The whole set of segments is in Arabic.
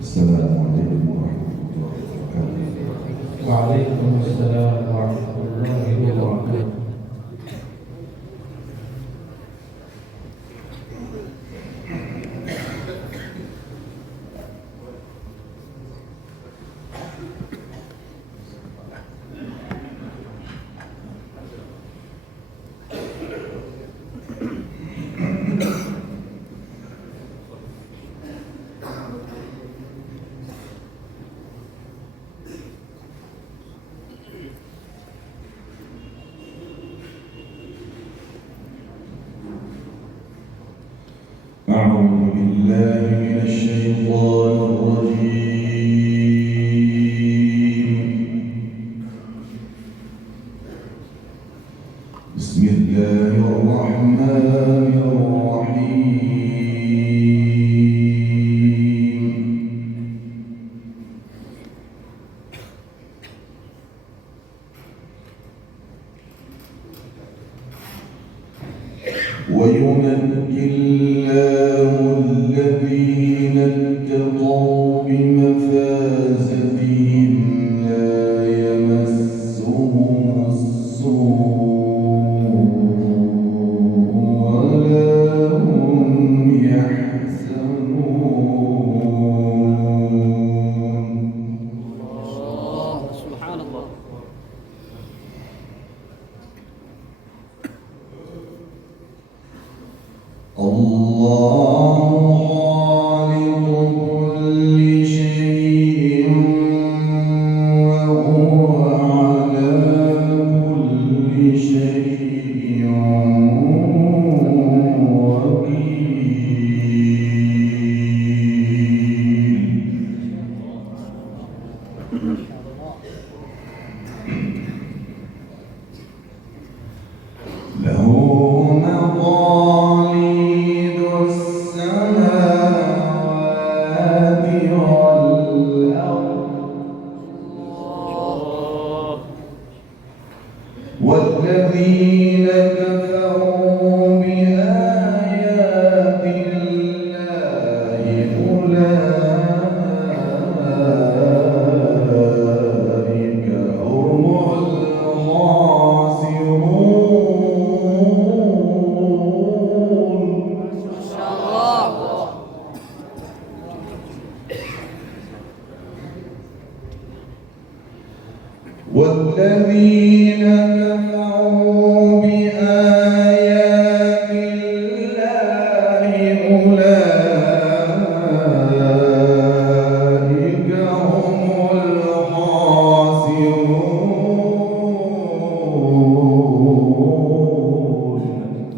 السلام عليكم ورحمة الله وبركاته. وعليكم السلام ورحمة الله وبركاته. أعوذ بالله من الشيطان الرجيم. بسم الله الرحمن الرحيم. وينجي الله الذين اتقوا بمفازتهم لا يمسهم السوء ولا هم يحزنون. سبحان الله. الله خالق كل شيء وهو على كل شيء وكيل. له مقاليد السماوات والأرض والذين كفروا بآيات الله أولئك هم الخاسرون. ما شاء الله. والذين كفروا بآيات الله أولئك هم الخاسرون.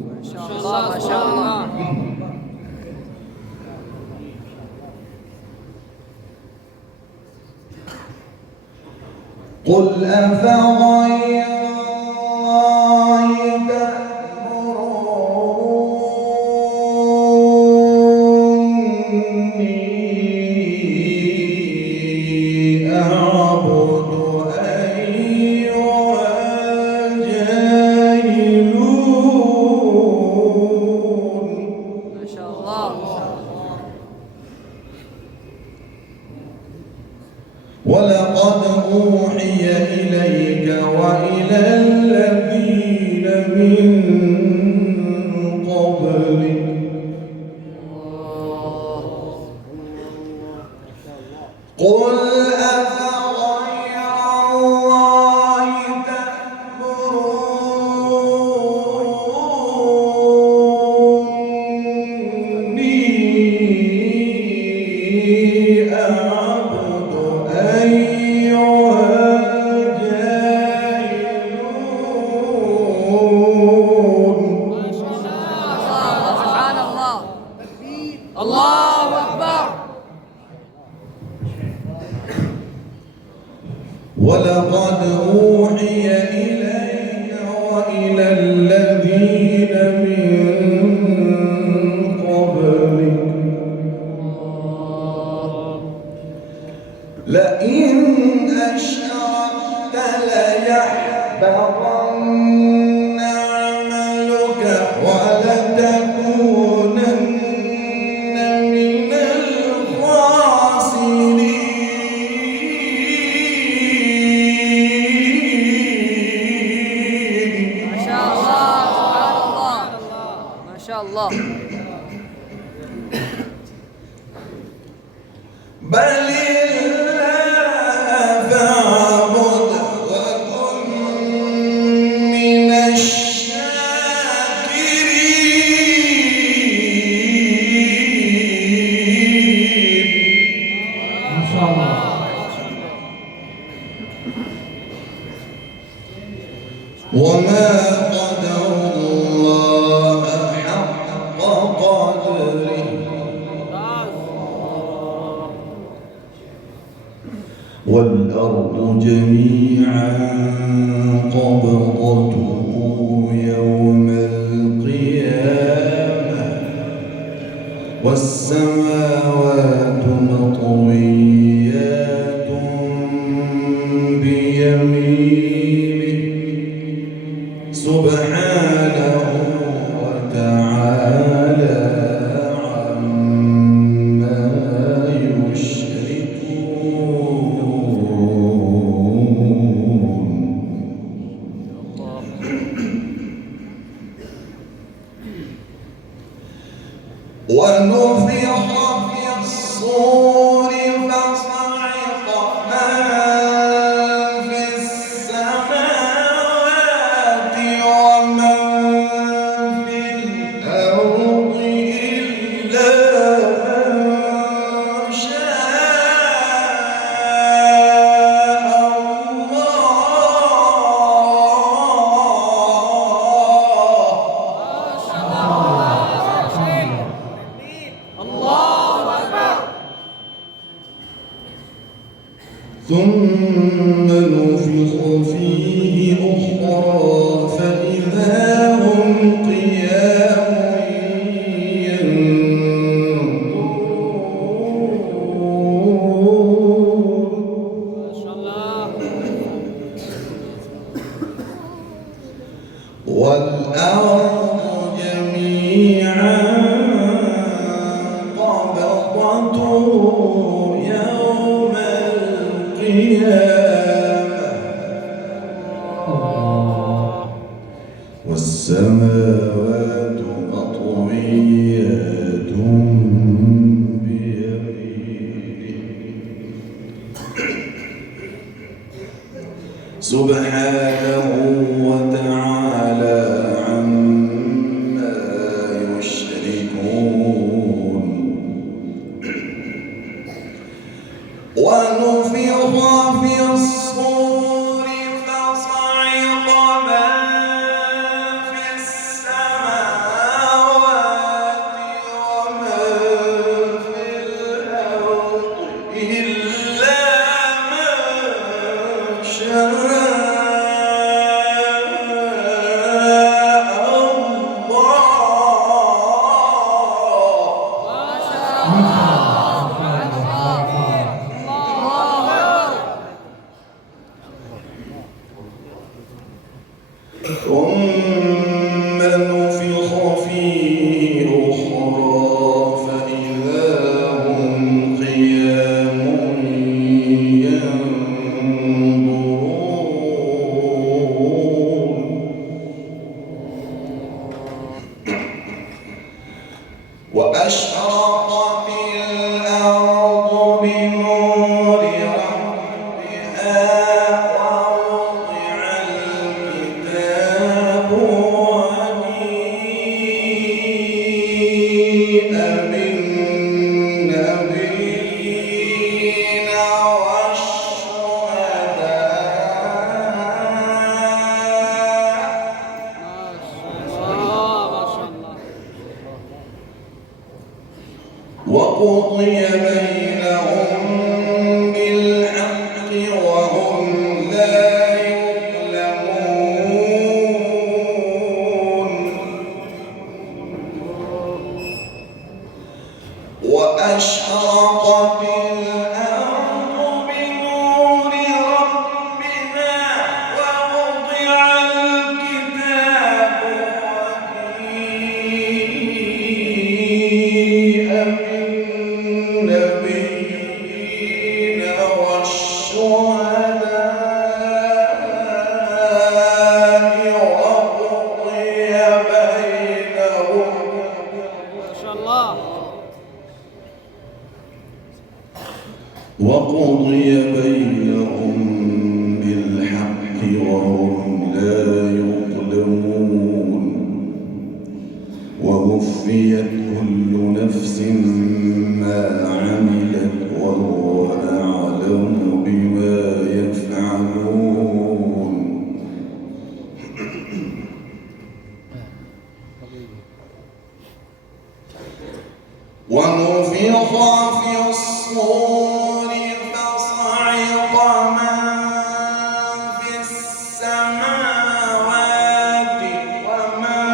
ما شاء الله. ما شاء الله. قل أفغير الله تأمروني أعبد أيها الجاهلون. ما شاء الله. ولقد أوحي إليك وإلى الذين من قبلك قل أفغير الله تأمروني أعبد أيها الجاهلون. سبحان الله. الله أكبر. ولقد أوحي إليك وإلى الذين من قبلك لئن أشركت ليحبطن عملك ولتكونن من الخاسرين. بل الله فاعبد وكن من الشاكرين. ما شاء الله. وما قدر الله حق قدره والأرض جميعا قبضته يوم القيامة والسماوات مطويات بيمينه سبحانه وتعالى عما يشركون. ونفخ في الصور فصعق من في السماوات ومن في الأرض إلا من شاء ثم نفخ فيه أخرى فإذا هم قيام ينظرون. والأرض جميعا قبضته يوم القيامة والسماوات مطويات بيمينه سبحانه وتعالى عما يشركون. ونفخ في الصور فصعق من في السماوات ومن في الأرض إلا من شاء ثم نفخ فيه أخرى فإذا هم قيام ينظرون. وأشرقت الأرض بنور ربها ووضع الكتاب وجيء بالنبيين والشهداء وقضي بينهم بالحق وهم لا يظلمون. وأشرقت الأرض بنور ربها ووضع الكتاب وجيء بالنبيين والشهداء وقضي بينهم وقضي بينهم بالحق وهم لا يظلمون ووفيت كل نفس ما عملت وهو أعلم بما يفعلون ونفخ في الصور فصعق من في السماوات ومن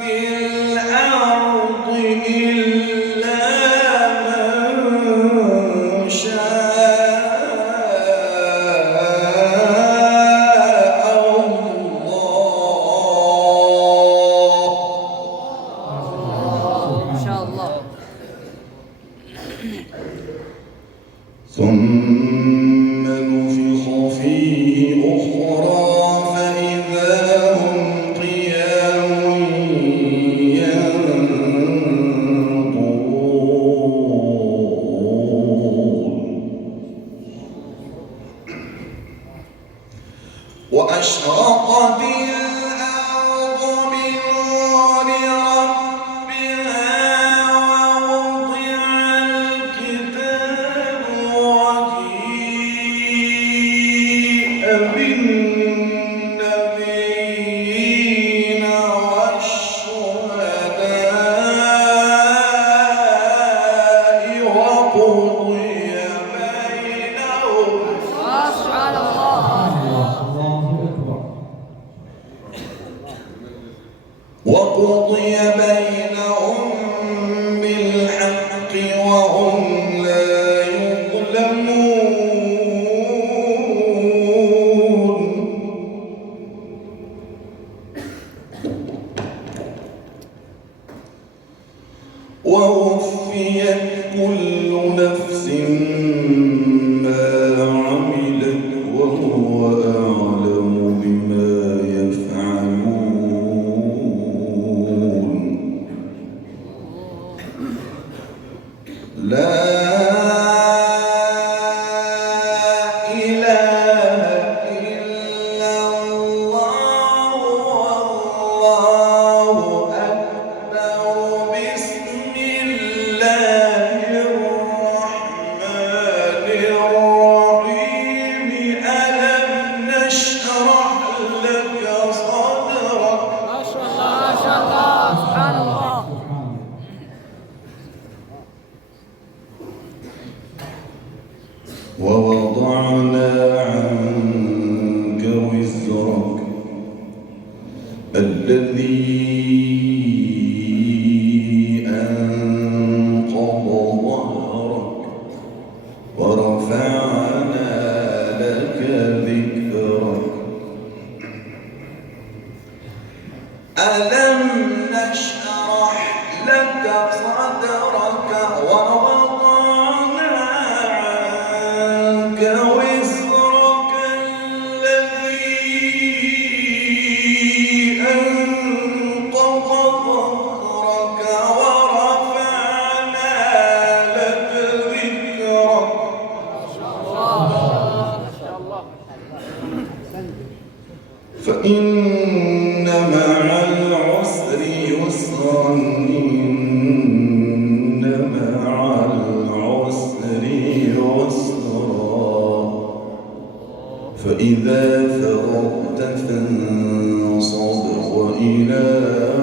في الأرض إلا من شاء الله. ما شاء الله. ثم نفخ فيه أخرى فإذا هم قيام ينظرون وأشرقت الأرض بنور ربها ووضع الكتاب وجيء بالنبيين والشهداء وقضي بينهم سبحان الله. وقضي بينهم بالحق وهم لا يظلمون ووفيت كل نفس ما عملت وهو أعلم بما يفعلون لا إله إلا الله والله أكبر بسم الله الرحمن الرحيم ألم نشرح لك صدرك ما شاء الله. ما شاء الله. سبحان الله. ووضعنا عنك وزرك الذي أنقض ظهرك ورفعنا لك ذكرك ألم نشرح لك صدرك ووضعنا عنك وزرك الذي أنقض ظهرك ورفعنا لك ذكرك فإن مع العسر يسرا إن مع العسر يسرا فإذا فرغت فانصب وإلى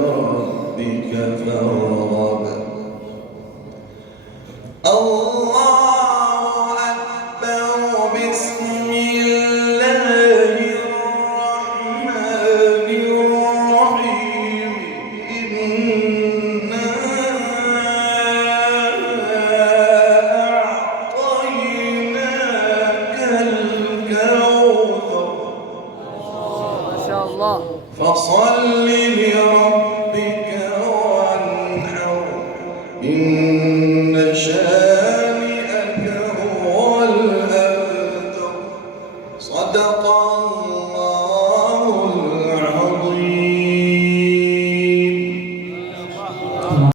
ربك فارغب الله